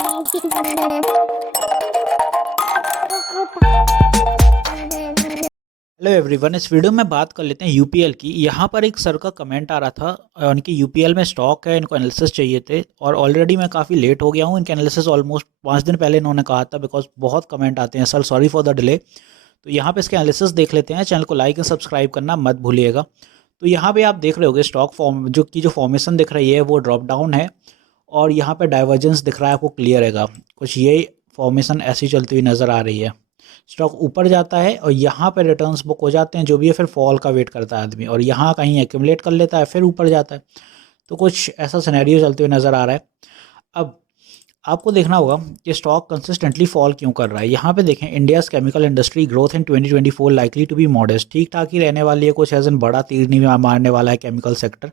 Hello everyone, इस video में बात कर लेते हैं यूपीएल की। यहाँ पर एक सर का कमेंट आ रहा था, उनकी यूपीएल में स्टॉक है, इनको एनालिसिस चाहिए थे और ऑलरेडी मैं काफ़ी लेट हो गया हूँ। इनके एनालिसिस ऑलमोस्ट 5 दिन पहले इन्होंने कहा था, बिकॉज बहुत कमेंट आते हैं sir, sorry for the delay. तो यहाँ पे इसके एनालिसिस देख लेते हैं। चैनल को लाइक एंड सब्सक्राइब करना मत भूलिएगा। तो यहाँ पे आप देख रहे होगे स्टॉक फॉर्म जो फॉर्मेशन दिख रही है वो ड्रॉप डाउन है और यहाँ पे डाइवर्जेंस दिख रहा है, आपको क्लियर रहेगा। कुछ ये फॉर्मेशन ऐसी चलती हुई नज़र आ रही है। स्टॉक ऊपर जाता है और यहाँ पे रिटर्न्स बुक हो जाते हैं, जो भी है फिर फॉल का वेट करता है आदमी और यहाँ कहीं एक्यूमुलेट कर लेता है, फिर ऊपर जाता है। तो कुछ ऐसा सिनेरियो चलते हुए नज़र आ रहा है। अब आपको देखना होगा कि स्टॉक कंसिस्टेंटली फॉल क्यों कर रहा है। यहाँ पे देखें, India's chemical industry growth in 2024 likely to be modest, ठीक ठाक ही रहने वाली है, कुछ एज एन बड़ा तीर नहीं मारने वाला है केमिकल सेक्टर,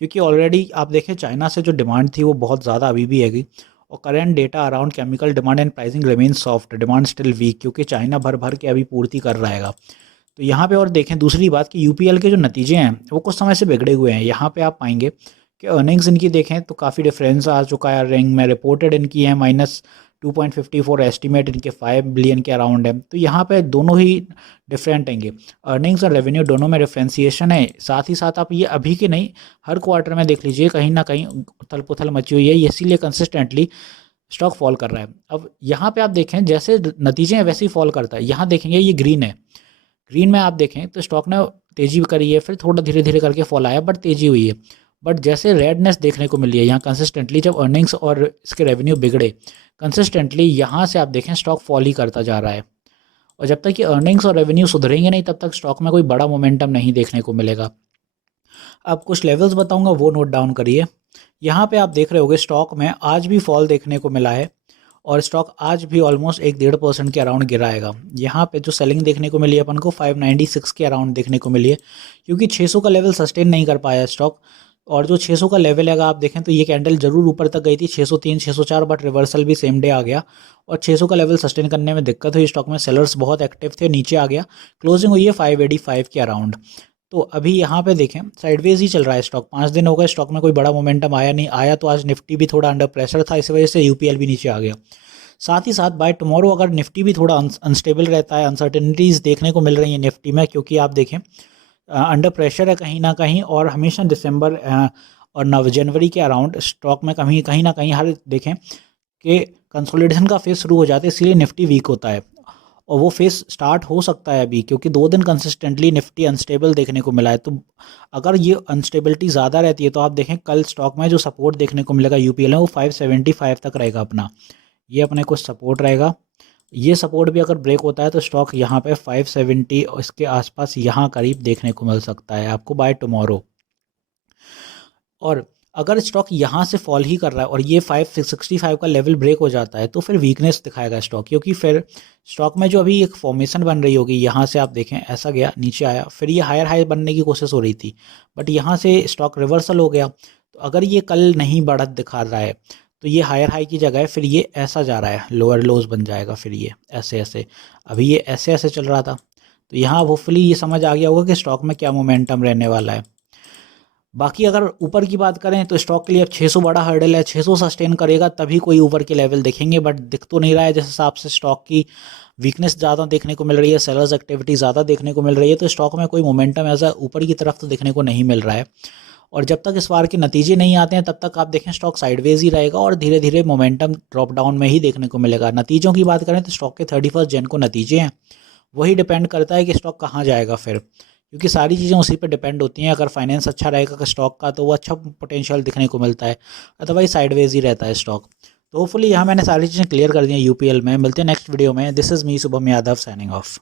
क्योंकि ऑलरेडी आप देखें चाइना से जो डिमांड थी वो बहुत ज़्यादा अभी भी हैगी और current data around chemical demand and pricing remain soft, demand still weak, क्योंकि चाइना भर भर के अभी पूर्ति कर रहा है। तो यहाँ पे और देखें दूसरी बात कि यूपीएल के जो नतीजे हैं वो कुछ समय से बिगड़े हुए हैं। यहाँ पे आप पाएंगे कि अर्निंग्स इनकी देखें तो काफ़ी डिफरेंस आ चुका है। अर्निंग में रिपोर्टेड इनकी है -2.54, एस्टीमेट इनके 5 बिलियन के अराउंड है। तो यहाँ पे दोनों ही डिफरेंट होंगे, अर्निंग्स और रेवेन्यू दोनों में डिफ्रेंसिएशन है। साथ ही साथ आप ये अभी के नहीं, हर क्वार्टर में देख लीजिए कहीं ना कहीं उथल पुथल मची हुई है, इसीलिए कंसिस्टेंटली स्टॉक फॉल कर रहा है। अब यहाँ पे आप देखें जैसे नतीजे हैं वैसे ही फॉल करता है। यहाँ देखेंगे ये ग्रीन है, ग्रीन में आप देखें तो स्टॉक ने तेजी करी है, फिर थोड़ा धीरे धीरे करके फॉल आया, बट तेजी हुई है। बट जैसे रेडनेस देखने को मिली है यहाँ कंसिस्टेंटली, जब अर्निंग्स और इसके रेवेन्यू बिगड़े कंसिस्टेंटली, यहाँ से आप देखें स्टॉक फॉल ही करता जा रहा है। और जब तक कि अर्निंग्स और रेवेन्यू सुधरेंगे नहीं तब तक स्टॉक में कोई बड़ा मोमेंटम नहीं देखने को मिलेगा। अब कुछ लेवल्स बताऊंगा, वो नोट डाउन करिए। यहाँ पे आप देख रहे होगे स्टॉक में आज भी फॉल देखने को मिला है और स्टॉक आज भी ऑलमोस्ट 1-1.5% के अराउंड गिराएगा। यहाँ पे जो सेलिंग देखने को मिली है अपन को 596 के अराउंड देखने को मिली है, क्योंकि 600 का लेवल सस्टेन नहीं कर पाया स्टॉक। और जो 600 का लेवल है अगर आप देखें तो ये कैंडल जरूर ऊपर तक गई थी 603 604, बट रिवर्सल भी सेम डे आ गया और 600 का लेवल सस्टेन करने में दिक्कत हुई। स्टॉक में सेलर्स बहुत एक्टिव थे, नीचे आ गया, क्लोजिंग हुई है 585 के अराउंड। तो अभी यहाँ पे देखें साइडवेज ही चल रहा है स्टॉक। 5 दिन हो गए, स्टॉक में कोई बड़ा मोमेंटम आया नहीं, आया तो आज निफ्टी भी थोड़ा अंडर प्रेशर था, इस वजह से यूपीएल भी नीचे आ गया। साथ ही साथ बाय टुमारो अगर निफ्टी भी थोड़ा अनस्टेबल रहता है, अनसर्टेनिटीज़ देखने को मिल रही है निफ्टी में, क्योंकि आप देखें अंडर प्रेशर है कहीं ना कहीं, और हमेशा दिसंबर और जनवरी के अराउंड स्टॉक में कहीं ना कहीं हर देखें कि कंसोलिडेशन का फेज शुरू हो जाता है, इसलिए निफ्टी वीक होता है और वो फेज स्टार्ट हो सकता है अभी, क्योंकि 2 दिन कंसिस्टेंटली निफ्टी अनस्टेबल देखने को मिला है। तो अगर ये अनस्टेबिलिटी ज़्यादा रहती है तो आप देखें कल स्टॉक में जो सपोर्ट देखने को मिलेगा यूपीएल में वो 575 तक रहेगा अपना, ये अपने कुछ सपोर्ट रहेगा। ये सपोर्ट भी अगर ब्रेक होता है तो स्टॉक यहाँ पे 570 और इसके आसपास यहाँ करीब देखने को मिल सकता है आपको बाय टुमारो। और अगर स्टॉक यहाँ से फॉल ही कर रहा है और ये 565 का लेवल ब्रेक हो जाता है तो फिर वीकनेस दिखाएगा स्टॉक, क्योंकि फिर स्टॉक में जो अभी एक फॉर्मेशन बन रही होगी, यहाँ से आप देखें ऐसा गया नीचे आया, फिर ये हायर हाई बनने की कोशिश हो रही थी, बट यहाँ से स्टॉक रिवर्सल हो गया। तो अगर ये कल नहीं बढ़त दिखा रहा है तो ये हायर हाई की जगह फिर ये ऐसा जा रहा है, लोअर लोज बन जाएगा, फिर ये ऐसे ऐसे, अभी ये ऐसे ऐसे चल रहा था। तो यहाँ होपफुली ये समझ आ गया होगा कि स्टॉक में क्या मोमेंटम रहने वाला है। बाकी अगर ऊपर की बात करें तो स्टॉक के लिए अब 600 बड़ा हर्डल है, 600 सस्टेन करेगा तभी कोई ऊपर के लेवल देखेंगे, बट दिख तो नहीं रहा है। जिस हिसाब से स्टॉक की वीकनेस ज़्यादा देखने को मिल रही है, सेलर्स एक्टिविटी ज़्यादा देखने को मिल रही है, तो स्टॉक में कोई मोमेंटम ऐसा ऊपर की तरफ तो देखने को नहीं मिल रहा है। और जब तक इस बार के नतीजे नहीं आते हैं तब तक आप देखें स्टॉक साइडवेज ही रहेगा और धीरे धीरे मोमेंटम ड्रॉप डाउन में ही देखने को मिलेगा। नतीजों की बात करें तो स्टॉक के 31 जन को नतीजे हैं, वही डिपेंड करता है कि स्टॉक कहाँ जाएगा फिर, क्योंकि सारी चीज़ें उसी पे डिपेंड होती हैं। अगर फाइनेंस अच्छा रहेगा स्टॉक का तो वो अच्छा पोटेंशियल दिखने को मिलता है, अदरवाइज साइडवेज ही रहता है स्टॉक। तो होपफुली यहाँ मैंने सारी चीज़ें क्लियर कर दी हैं यूपीएल में। मिलते हैं नेक्स्ट वीडियो में। This is me Shubham Yadav signing off.